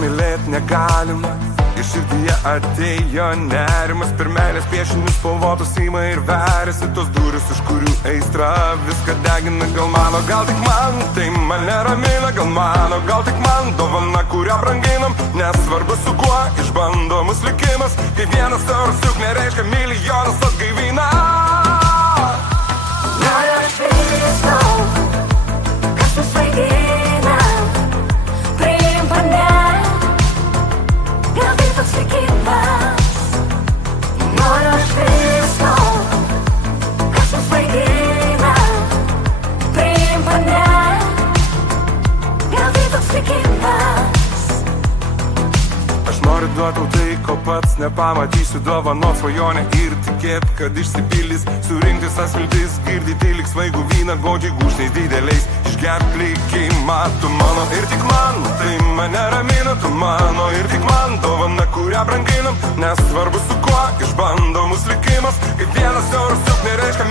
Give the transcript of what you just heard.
mylėt negalima, iš širdyje atėjo nerimas. Per meilės piešinius spalvotus ima ir veriasi tos durys, už kurių aistra viską degina. Gal mano, gal tik man, tai mane ramina. Gal mano, gal tik man, dovana, kurią branginam. Nesvarbu su kuo išbandomus likimas, kai vienas euras juk nereiškia milijonas atgaivina. Noriu aš visko, kas mus vaidina, priimk mane, gal tai toks likimas. Noriu aš visko, kas mus vaidina, priimk mane, gal tai toks likimas. Aš noriu duoti tai, ko pats nepamatysiu, dovanot svajonę ir tikėt, kad išsipildys. Surinkti visas viltis, girdyti lyg svaigų vyną, godžiai gūžtais dideliais. Išgerk likimą, tu mano ir tik man, tai mane ramina. Tu mano ir tik man, dovana, kurią branginam. Nesvarbu su kuo išbandomus likimas, kaip vienas euras juk nereiškia